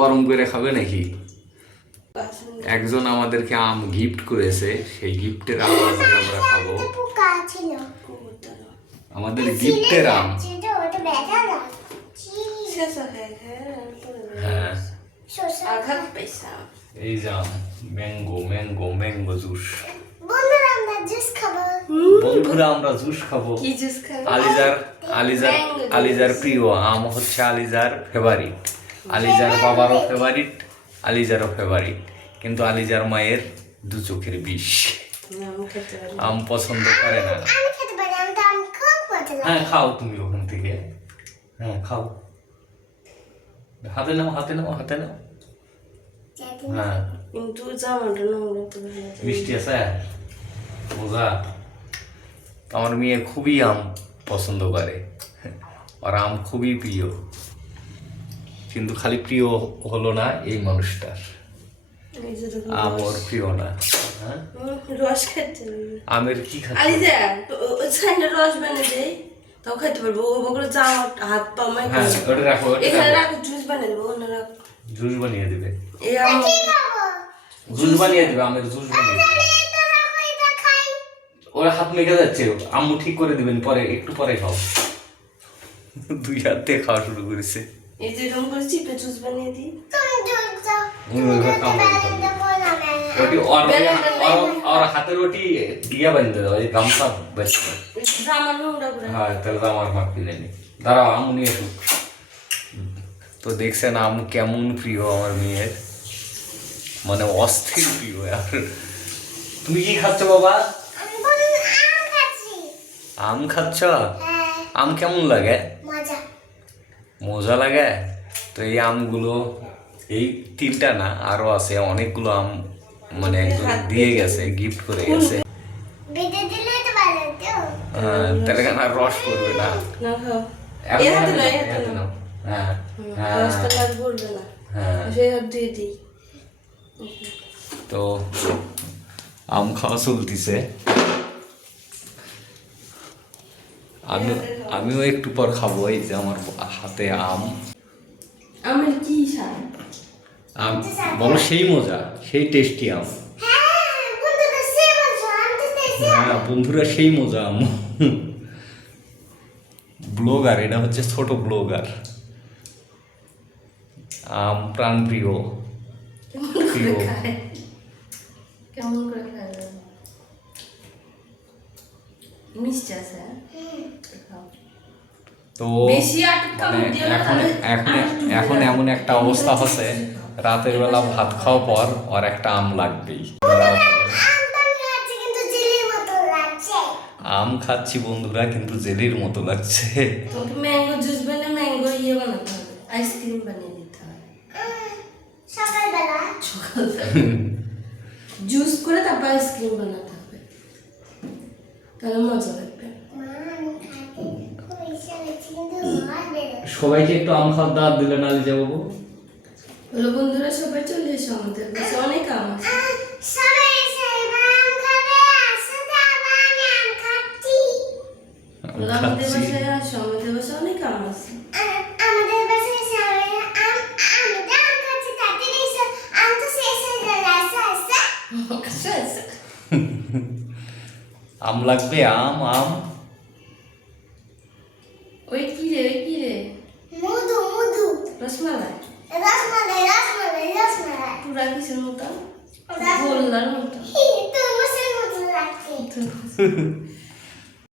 গরম করে খাবে নাকি? একজন আমাদেরকে আম গিফট করেছে, সেই গিফটের আম আজকে আমরা খাবো। আমাদের গিফটের আম। হ্যাঁ, এই যে আম, ম্যাঙ্গো ম্যাঙ্গো ম্যাঙ্গো জুস। বন্ধুরা আমরা জুস খাবো। আলিজার প্রিয় আম হচ্ছে আলিজার ফেভারিট। আলিজার বাবারও ফেভারিট, আলিজারও ফেভারিট, কিন্তু আলিজার মায়ের দু চোখের বিষ, আম পছন্দ করে না। হ্যাঁ খাও তুমি ওখান থেকে, হ্যাঁ খাও, হাতে নাও হাতে নাও হাতে নাও। হ্যাঁ কিন্তু জামাটা মিষ্টি আছে মজা। আমার মেয়ে খুবই আম পছন্দ করে, আর আম খুবই প্রিয়, কিন্তু খালি প্রিয় হলো না এই মানুষটার, আম ওর প্রিয় না। রস খাচ্ছে, আমের কি খাচ্ছে? রস বানিয়ে দেয় তাও খাইতে পারবো। ওগুলো জামা হাত পা ওটা রাখো, এখানে রাখো, জুস বানিয়ে দেবো। ওখানে রাখো, জুস বানিয়ে দেবে, এই আম জুস বানিয়ে দেবে, আমের জুস বানিয়ে দেবে। ওরা হাত মেখে যাচ্ছে, আম্মু ঠিক করে দিবেন পরে, একটু পরে খাও। দুই হাত দিয়ে খাওয়া শুরু করেছে। এই যে এরকম করে চিপে জুস বানিয়ে দিই। और हाथे रोटी दिया बन दे दो, गामछा बच হ্যাঁ তাহলে আমার মাখি নেই। দাঁড়াও আমু নিয়ে আসুক। তো দেখছেন আম কেমন প্রিয় আমার মেয়ের, মানে অস্থির প্রিয়। আর তুমি কি খাচ্ছ বাবা? আম খাচ্ছ? আম কেমন লাগে? মজা লাগে। তো এই আমগুলো, এই তিনটা না আরো আছে অনেকগুলো আম, মানে একজন দিয়ে গেছে, গিফট করে গেছে। তাহলে কেন রস করবে না? তো আম খাওয়া চলতিছে, আমিও একটু পর খাবো। এই যে আমার হাতে আম, আমের কি স্বাদ? আম বলো সেই মজা, সেই টেস্টি আম। হ্যাঁ বন্ধুরা সেই মজা আম। ব্লগার, এটা হচ্ছে ছোট ব্লগার, আম প্রাণ প্রিয় প্রিয়। কেমন করে খায়? মিষ্টি আছে তো এখন এমন একটা অবস্থা হচ্ছে, রাতের বেলা ভাত খাওয়ার পর ওর একটা আম লাগবেই। আম খাচ্ছি বন্ধুরা, কিন্তু জেলির মতো লাগছে। তোকে ম্যাঙ্গো জুস বানিয়ে ম্যাঙ্গো ইয়ে বানাতে হবে, আইসক্রিম বানিয়ে দিতে হবে সকালবেলা জুস করে তারপর আইসক্রিম বানাতে হবে, তাহলে মজা লাগবে। সবাইকে একটু আম খাওয়ার দাওয়াত দিলে না লিজা বাবু? বলো বন্ধুরা সবাই চলে এসো, আমাদের কাছে অনেক আম আছে। আমাদের বাসায় আসো, আমাদের বাসায় অনেক আম আছে। আম লাগবে, আম আম। ওই কি রে, ওই কি রে? মধু মধু, রসমালাই রসমালাই রসমালাই রসমালাই, পুরা কিসের মতো? গোল্লার মতো।